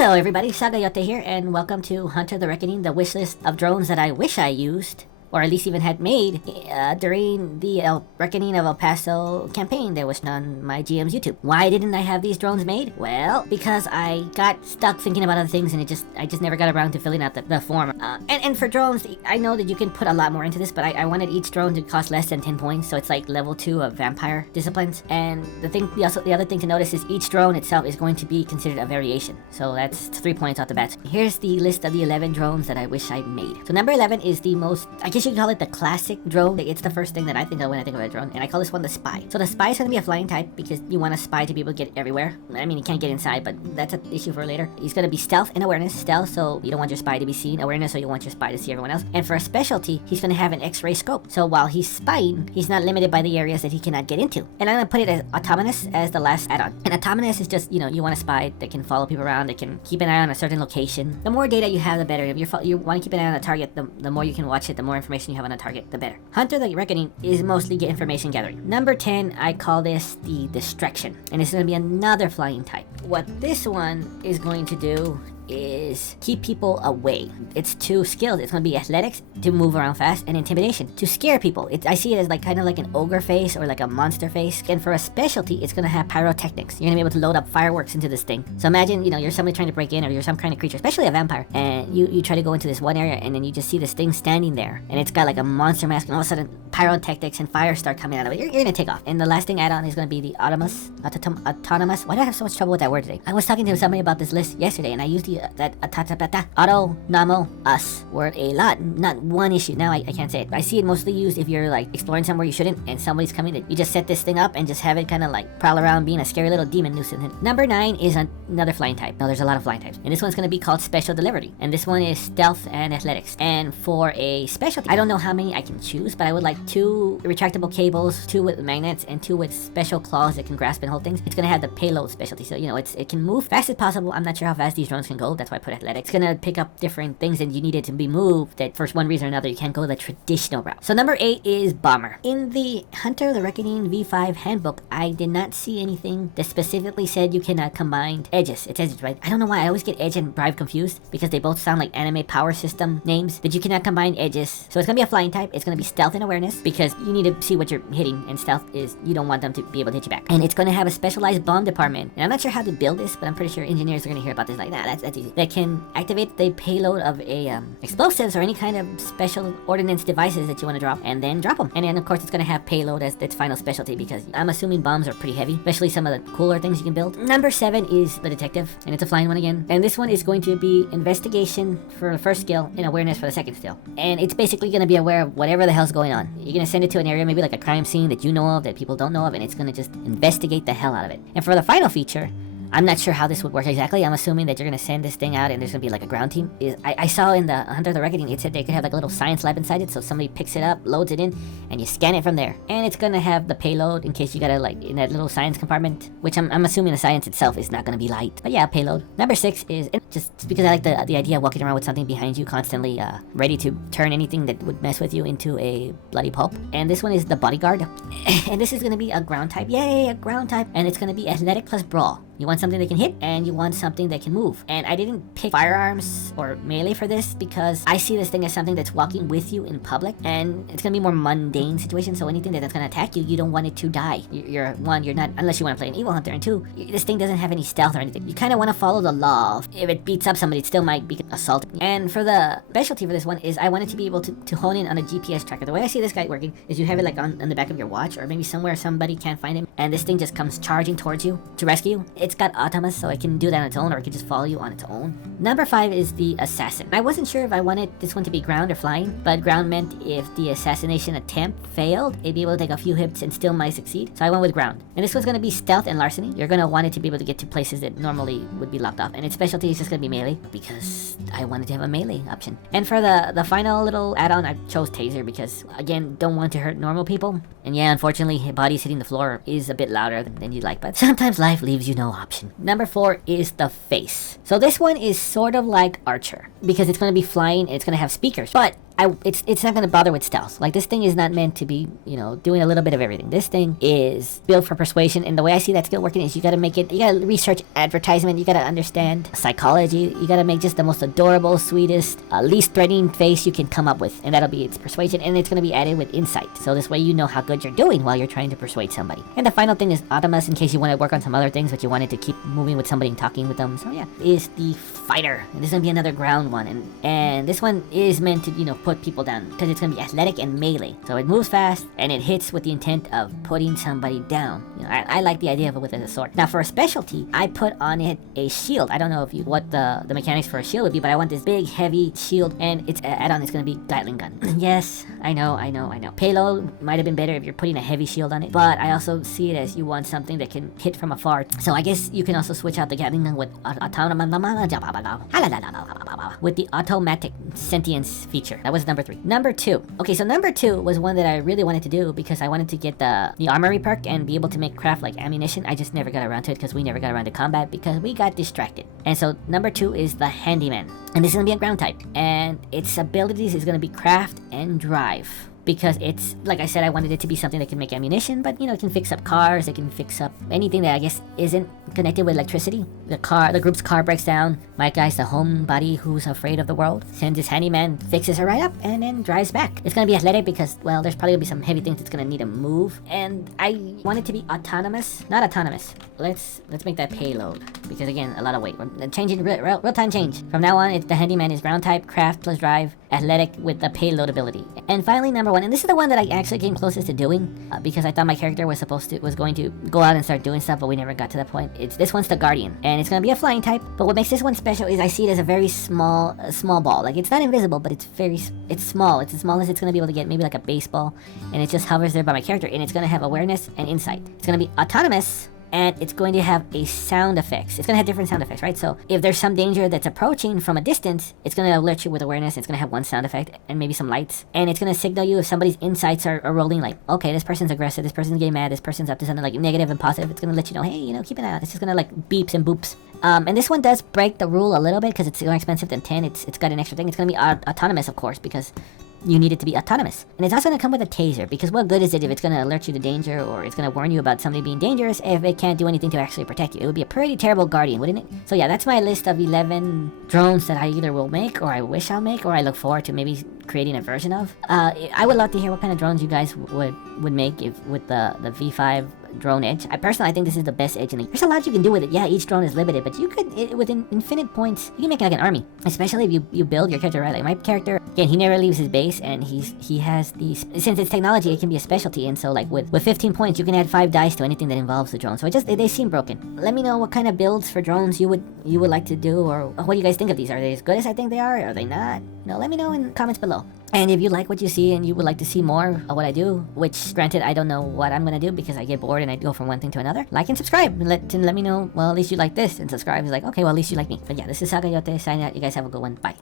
Hello everybody, Sagayote here, and welcome to Hunter the Reckoning, the wish list of drones that I wish I used, or at least even had made, during the Reckoning of El Paso campaign that was on my GM's YouTube. Why didn't I have these drones made? Well, because I got stuck thinking about other things and I just never got around to filling out the form. And for drones, I know that you can put a lot more into this, but I wanted each drone to cost less than 10 points, so it's like level 2 of vampire disciplines. And the other thing to notice is each drone itself is going to be considered a variation, so that's 3 points off the bat. Here's the list of the 11 drones that I wish I'd made. So number 11 is the most, I guess you can call it the classic drone. It's the first thing that I think of when I think of a drone, and I call this one the Spy. So the Spy is going to be a flying type because you want a Spy to be able to get everywhere. I mean, you can't get inside, but that's an issue for later. He's going to be stealth and awareness. Stealth, so you don't want your Spy to be seen. Awareness, so you want your Spy to see everyone else. And for a specialty, he's going to have an X-ray scope. So while he's spying, he's not limited by the areas that he cannot get into. And I'm going to put it as autonomous as the last add-on. And autonomous is just, you want a Spy that can follow people around, that can keep an eye on a certain location. The more data you have, the better. If you want to keep an eye on a target, the more you can watch it, the more information you have on a target, the better. Hunter the Reckoning is mostly get information gathering. Number 10, I call this the Distraction, and it's going to be another flying type. What this one is going to do is keep people away. It's 2 skills. It's going to be athletics to move around fast, and intimidation to scare people. I see it as kind of like an ogre face or like a monster face. And for a specialty, it's going to have pyrotechnics. You're going to be able to load up fireworks into this thing. So imagine, you're somebody trying to break in, or you're some kind of creature, especially a vampire, and you try to go into this one area, and then you just see this thing standing there, and it's got like a monster mask, and all of a sudden pyrotechnics and fire start coming out of it. You're going to take off. And the last thing add-on is going to be the autonomous. Why do I have so much trouble with that word today? I was talking to somebody about this list yesterday, and I used that autonomous word a lot. Not one issue. Now I can't say it. I see it mostly used if you're like exploring somewhere you shouldn't, and somebody's coming in. You just set this thing up and just have it kind of like prowl around being a scary little demon nuisance. Number 9 is another flying type. Now there's a lot of flying types, and this one's going to be called Special Delivery, and this one is stealth and athletics. And for a specialty, I don't know how many I can choose, but I would like 2 retractable cables, 2 with magnets, and 2 with special claws that can grasp and hold things. It's going to have the payload specialty, so it can move fast as possible. I'm not sure how fast these drones can go. That's why I put athletics. It's going to pick up different things and you need it to be moved that for one reason or another you can't go the traditional route. So number 8 is Bomber. In the Hunter the Reckoning V5 handbook, I did not see anything that specifically said you cannot combine edges. It's edges, right? I don't know why I always get edge and bribe confused because they both sound like anime power system names, that you cannot combine edges. So it's going to be a flying type. It's going to be stealth and awareness because you need to see what you're hitting, and stealth is you don't want them to be able to hit you back. And it's going to have a specialized bomb department. And I'm not sure how to build this, but I'm pretty sure engineers are going to hear about this like, that's easy. That can activate the payload of a explosives or any kind of special ordnance devices that you want to drop, and then drop them. And then of course it's going to have payload as its final specialty because I'm assuming bombs are pretty heavy, especially some of the cooler things you can build. Number 7 is the Detective, and it's a flying one again. And this one is going to be investigation for the first skill and awareness for the second skill. And it's basically going to be aware of whatever the hell's going on. You're going to send it to an area, maybe like a crime scene that you know of that people don't know of, and it's going to just investigate the hell out of it. And for the final feature, I'm not sure how this would work exactly. I'm assuming that you're going to send this thing out and there's going to be like a ground team. I saw in the Hunter the Reckoning, it said they could have like a little science lab inside it, so somebody picks it up, loads it in, and you scan it from there. And it's going to have the payload in case you got to like in that little science compartment, which I'm assuming the science itself is not going to be light. But yeah, payload. Number 6 is, just because I like the idea of walking around with something behind you constantly ready to turn anything that would mess with you into a bloody pulp. And this one is the Bodyguard. And this is going to be a ground type. Yay, a ground type. And it's going to be athletic plus brawl. You want something that can hit, and you want something that can move. And I didn't pick firearms or melee for this because I see this thing as something that's walking with you in public, and it's gonna be more mundane situation. So anything that's gonna attack you, you don't want it to die. You're not, unless you want to play an evil hunter, and 2, this thing doesn't have any stealth or anything. You kind of want to follow the law. If it beats up somebody, it still might be assault. And for the specialty for this one is I wanted to be able to hone in on a GPS tracker. The way I see this guy working is you have it like on the back of your watch, or maybe somewhere somebody can't find him, and this thing just comes charging towards you to rescue you. It's got autonomous, so it can do that on its own, or it can just follow you on its own. Number 5 is the Assassin. I wasn't sure if I wanted this one to be ground or flying, but ground meant if the assassination attempt failed, it'd be able to take a few hits and still might succeed. So I went with ground. And this one's going to be stealth and larceny. You're going to want it to be able to get to places that normally would be locked off. And its specialty is just going to be melee because I wanted to have a melee option. And for the final little add-on, I chose taser because, again, don't want to hurt normal people. And yeah, unfortunately, bodies hitting the floor is a bit louder than you'd like, but sometimes life leaves you no option. Number 4 is the Face. So this one is sort of like Archer because it's going to be flying and it's going to have speakers, but it's not gonna bother with stealth. Like, this thing is not meant to be, doing a little bit of everything. This thing is built for persuasion, and the way I see that skill working is you gotta research advertisement, you gotta understand psychology, you gotta make just the most adorable, sweetest, least threatening face you can come up with, and that'll be its persuasion, and it's gonna be added with insight. So this way you know how good you're doing while you're trying to persuade somebody. And the final thing is Optimus, in case you want to work on some other things, but you wanted to keep moving with somebody and talking with them. So yeah, is the fighter. And this is gonna be another ground one, and this one is meant to put people down because it's gonna be athletic and melee. So it moves fast and it hits with the intent of putting somebody down. I like the idea of it with a sword. Now for a specialty, I put on it a shield. I don't know what the mechanics for a shield would be, but I want this big heavy shield, and its add-on is gonna be Gatling gun. Yes, I know. Payload might have been better if you're putting a heavy shield on it, but I also see it as you want something that can hit from afar. So I guess you can also switch out the Gatling gun with with the automatic sentience feature. That was number 3. Number 2. Okay, so number 2 was one that I really wanted to do because I wanted to get the armory perk and be able to make craft like ammunition. I just never got around to it because we never got around to combat because we got distracted. And so number 2 is the handyman, and this is gonna be a ground type, and its abilities is gonna be craft and drive. Because it's, like I said, I wanted it to be something that can make ammunition, but it can fix up cars, it can fix up anything that I guess isn't connected with electricity. The group's car breaks down, my guy's the homebody who's afraid of the world, sends his handyman, fixes her right up, and then drives back. It's gonna be athletic because, well, there's probably gonna be some heavy things that's gonna need to move, and I want it to be autonomous. Not autonomous. Let's make that payload, because again, a lot of weight. We're changing real-time change. From now on, the handyman is ground type, craft plus drive, athletic with the payload ability. And finally, number 1, and this is the one that I actually came closest to doing because I thought my character was going to go out and start doing stuff, but we never got to that point. This one's the Guardian, and it's gonna be a flying type. But what makes this one special is I see it as a very small ball. Like, it's not invisible, but it's small. It's as small as it's gonna be able to get, maybe like a baseball, and it just hovers there by my character, and it's gonna have awareness and insight. It's gonna be autonomous, and it's going to have a sound effects. It's going to have different sound effects, right? So if there's some danger that's approaching from a distance, it's going to alert you with awareness. It's going to have one sound effect and maybe some lights. And it's going to signal you if somebody's insights are rolling, like, okay, this person's aggressive, this person's getting mad, this person's up to something like negative and positive. It's going to let you know, hey, keep an eye out. It's just going to like beeps and boops. And this one does break the rule a little bit because it's more expensive than 10. It's got an extra thing. It's going to be autonomous, of course, because you need it to be autonomous. And it's also going to come with a taser, because what good is it if it's going to alert you to danger, or it's going to warn you about somebody being dangerous if it can't do anything to actually protect you? It would be a pretty terrible Guardian, wouldn't it? So yeah, that's my list of 11 drones that I either will make, or I wish I'll make, or I look forward to maybe creating a version of. I would love to hear what kind of drones you guys would make with the V5 drone edge. I think this is the best edge in the... There's a lot you can do with it. Yeah, each drone is limited, but you could, with infinite points, you can make like an army. Especially if you build your character right. Like my character, again, he never leaves his base, and he has these... Since it's technology, it can be a specialty, and so like with 15 points, you can add 5 dice to anything that involves the drone. So they seem broken. Let me know what kind of builds for drones you would like to do, or what do you guys think of these? Are they as good as I think they are? Are they not? Let me know in the comments below. And if you like what you see and you would like to see more of what I do, which granted I don't know what I'm gonna do because I get bored and I go from one thing to another, like and subscribe and let me know, well, at least you like this, and subscribe is like, okay, well, at least you like me. But yeah, this is Sagayote signing out. You guys have a good one. Bye.